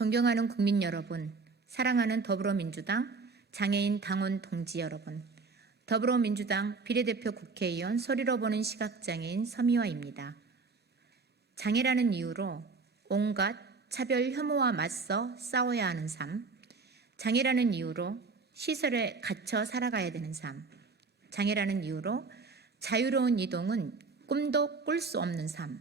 존경하는 국민 여러분, 사랑하는 더불어민주당 장애인 당원 동지 여러분, 더불어민주당 비례대표 국회의원 소리로 보는 시각장애인 서미화입니다. 장애라는 이유로 온갖 차별 혐오와 맞서 싸워야 하는 삶, 장애라는 이유로 시설에 갇혀 살아가야 되는 삶, 장애라는 이유로 자유로운 이동은 꿈도 꿀 수 없는 삶,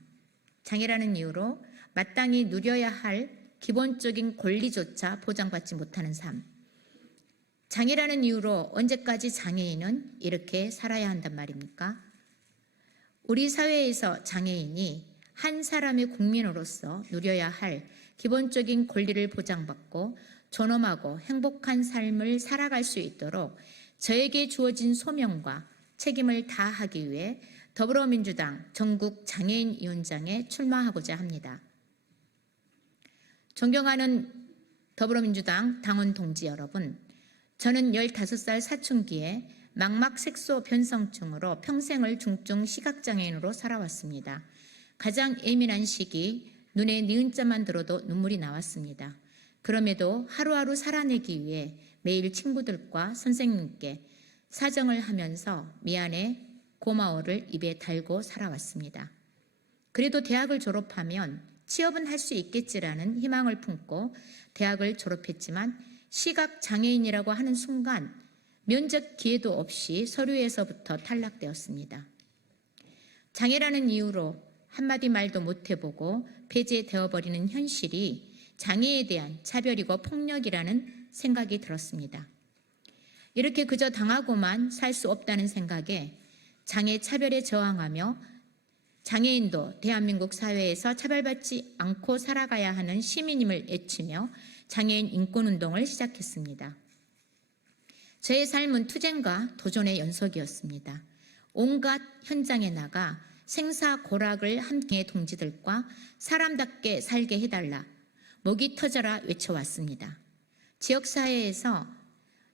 장애라는 이유로 마땅히 누려야 할 기본적인 권리조차 보장받지 못하는 삶, 장애라는 이유로 언제까지 장애인은 이렇게 살아야 한단 말입니까? 우리 사회에서 장애인이 한 사람의 국민으로서 누려야 할 기본적인 권리를 보장받고 존엄하고 행복한 삶을 살아갈 수 있도록 저에게 주어진 소명과 책임을 다하기 위해 더불어민주당 전국 장애인위원장에 출마하고자 합니다. 존경하는 더불어민주당 당원 동지 여러분, 저는 15살 사춘기에 망막색소 변성증으로 평생을 중증 시각장애인으로 살아왔습니다. 가장 예민한 시기, 눈에 니은자만 들어도 눈물이 나왔습니다. 그럼에도 하루하루 살아내기 위해 매일 친구들과 선생님께 사정을 하면서 미안해, 고마워를 입에 달고 살아왔습니다. 그래도 대학을 졸업하면 취업은 할 수 있겠지라는 희망을 품고 대학을 졸업했지만 시각장애인이라고 하는 순간 면접 기회도 없이 서류에서부터 탈락되었습니다. 장애라는 이유로 한마디 말도 못해보고 폐지되어버리는 현실이 장애에 대한 차별이고 폭력이라는 생각이 들었습니다. 이렇게 그저 당하고만 살 수 없다는 생각에 장애 차별에 저항하며 장애인도 대한민국 사회에서 차별받지 않고 살아가야 하는 시민임을 외치며 장애인 인권운동을 시작했습니다. 저의 삶은 투쟁과 도전의 연속이었습니다. 온갖 현장에 나가 생사고락을 함께 동지들과 사람답게 살게 해달라, 목이 터져라 외쳐왔습니다. 지역사회에서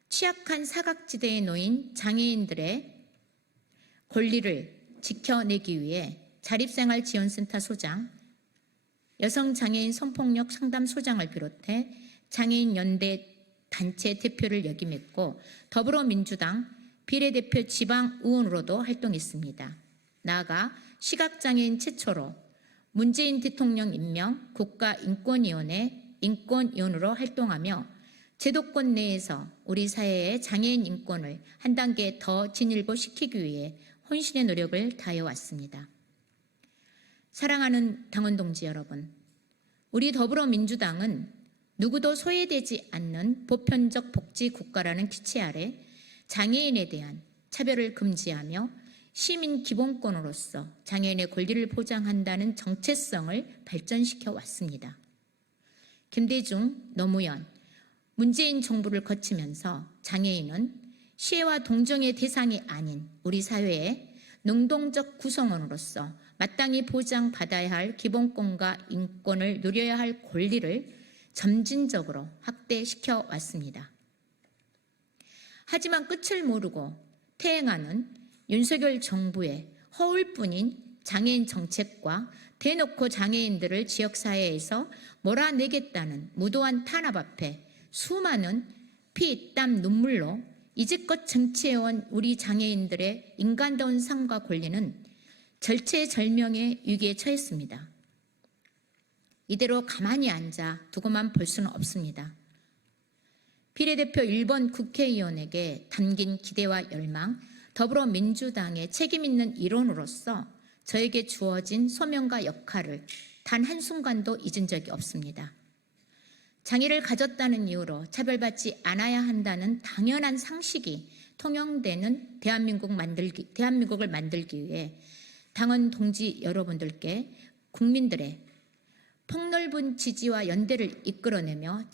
취약한 사각지대에 놓인 장애인들의 권리를 지켜내기 위해 자립생활지원센터 소장, 여성장애인 성폭력 상담소장을 비롯해 장애인 연대 단체 대표를 역임했고 더불어민주당 비례대표 지방의원으로도 활동했습니다. 나아가 시각장애인 최초로 문재인 대통령 임명 국가인권위원회 인권위원으로 활동하며 제도권 내에서 우리 사회의 장애인 인권을 한 단계 더 진일보시키기 위해 혼신의 노력을 다해왔습니다. 사랑하는 당원 동지 여러분, 우리 더불어민주당은 누구도 소외되지 않는 보편적 복지 국가라는 기체 아래 장애인에 대한 차별을 금지하며 시민 기본권으로서 장애인의 권리를 보장한다는 정체성을 발전시켜 왔습니다. 김대중, 노무현, 문재인 정부를 거치면서 장애인은 시혜와 동정의 대상이 아닌 우리 사회의 능동적 구성원으로서 마땅히 보장받아야 할 기본권과 인권을 누려야 할 권리를 점진적으로 확대시켜 왔습니다. 하지만 끝을 모르고 퇴행하는 윤석열 정부의 허울뿐인 장애인 정책과 대놓고 장애인들을 지역사회에서 몰아내겠다는 무도한 탄압 앞에 수많은 피, 땀, 눈물로 이제껏 쟁취해온 우리 장애인들의 인간다운 삶과 권리는 절체절명의 위기에 처했습니다. 이대로 가만히 앉아 두고만 볼 수는 없습니다. 비례대표 1번 국회의원에게 담긴 기대와 열망, 더불어민주당의 책임있는 일원으로서 저에게 주어진 소명과 역할을 단 한순간도 잊은 적이 없습니다. 장애를 가졌다는 이유로 차별받지 않아야 한다는 당연한 상식이 통용되는 대한민국을 만들기 위해 당원 동지 여러분들께 국민들의 폭넓은 지지와 연대를 이끌어내며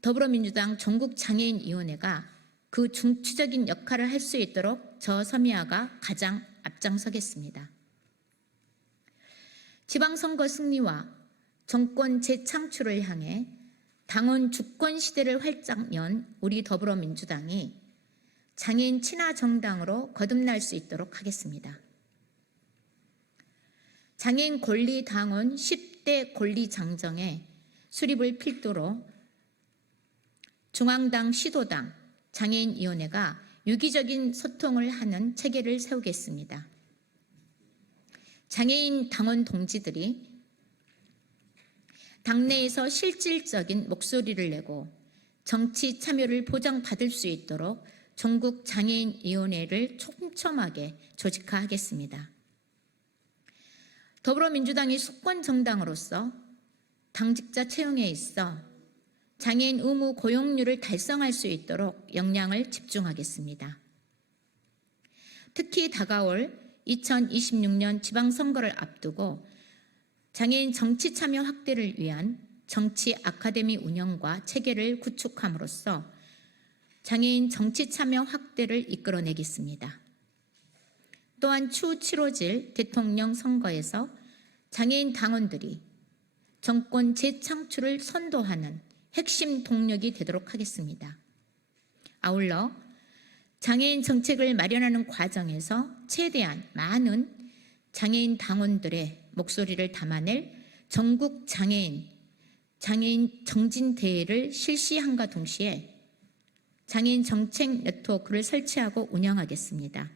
더불어민주당 전국장애인위원회가 그 중추적인 역할을 할 수 있도록 저 서미화가 가장 앞장서겠습니다. 지방선거 승리와 정권 재창출을 향해 당원 주권 시대를 활짝 연 우리 더불어민주당이 장애인 친화 정당으로 거듭날 수 있도록 하겠습니다. 장애인 권리 당원 10대 권리 장정에 수립을 필두로 중앙당, 시도당, 장애인위원회가 유기적인 소통을 하는 체계를 세우겠습니다. 장애인 당원 동지들이 당내에서 실질적인 목소리를 내고 정치 참여를 보장받을 수 있도록 전국 장애인위원회를 촘촘하게 조직화하겠습니다. 더불어민주당이 수권 정당으로서 당직자 채용에 있어 장애인 의무 고용률을 달성할 수 있도록 역량을 집중하겠습니다. 특히 다가올 2026년 지방선거를 앞두고 장애인 정치 참여 확대를 위한 정치 아카데미 운영과 체계를 구축함으로써 장애인 정치 참여 확대를 이끌어내겠습니다. 또한 추후 치러질 대통령 선거에서 장애인 당원들이 정권 재창출을 선도하는 핵심 동력이 되도록 하겠습니다. 아울러 장애인 정책을 마련하는 과정에서 최대한 많은 장애인 당원들의 목소리를 담아낼 전국 장애인 정진대회를 실시함과 동시에 장애인 정책 네트워크를 설치하고 운영하겠습니다.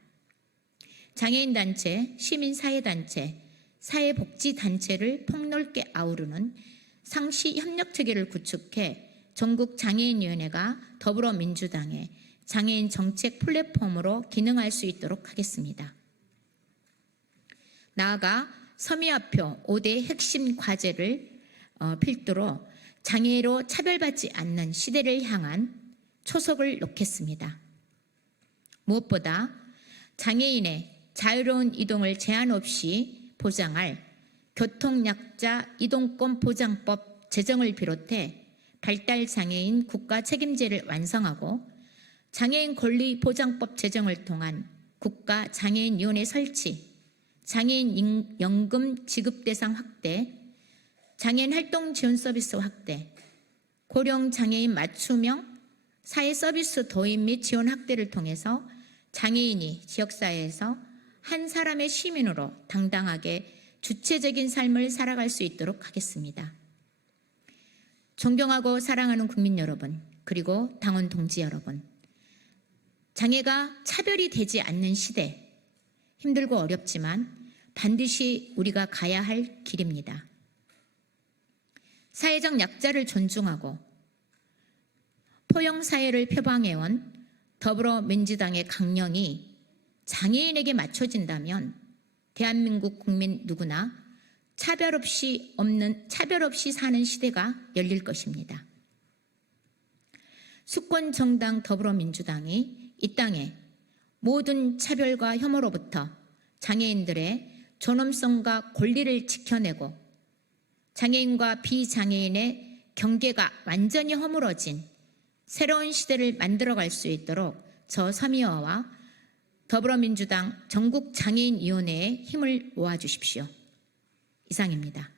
장애인 단체, 시민사회단체, 사회복지단체를 폭넓게 아우르는 상시 협력 체계를 구축해 전국 장애인위원회가 더불어민주당의 장애인 정책 플랫폼으로 기능할 수 있도록 하겠습니다. 나아가 서미화표 5대 핵심 과제를 필두로 장애로 차별받지 않는 시대를 향한 초석을 놓겠습니다. 무엇보다 장애인의 자유로운 이동을 제한 없이 보장할 교통약자 이동권 보장법 제정을 비롯해 발달장애인 국가 책임제를 완성하고 장애인 권리보장법 제정을 통한 국가장애인위원회 설치, 장애인 연금 지급 대상 확대, 장애인 활동 지원 서비스 확대, 고령 장애인 맞춤형 사회 서비스 도입 및 지원 확대를 통해서 장애인이 지역사회에서 한 사람의 시민으로 당당하게 주체적인 삶을 살아갈 수 있도록 하겠습니다. 존경하고 사랑하는 국민 여러분, 그리고 당원 동지 여러분, 장애가 차별이 되지 않는 시대, 힘들고 어렵지만 반드시 우리가 가야 할 길입니다. 사회적 약자를 존중하고 포용사회를 표방해온 더불어민주당의 강령이 장애인에게 맞춰진다면 대한민국 국민 누구나 차별 없이 사는 시대가 열릴 것입니다. 수권 정당 더불어민주당이 이 땅에 모든 차별과 혐오로부터 장애인들의 존엄성과 권리를 지켜내고 장애인과 비장애인의 경계가 완전히 허물어진 새로운 시대를 만들어갈 수 있도록 저 서미화와 더불어민주당 전국장애인위원회에 힘을 모아주십시오. 이상입니다.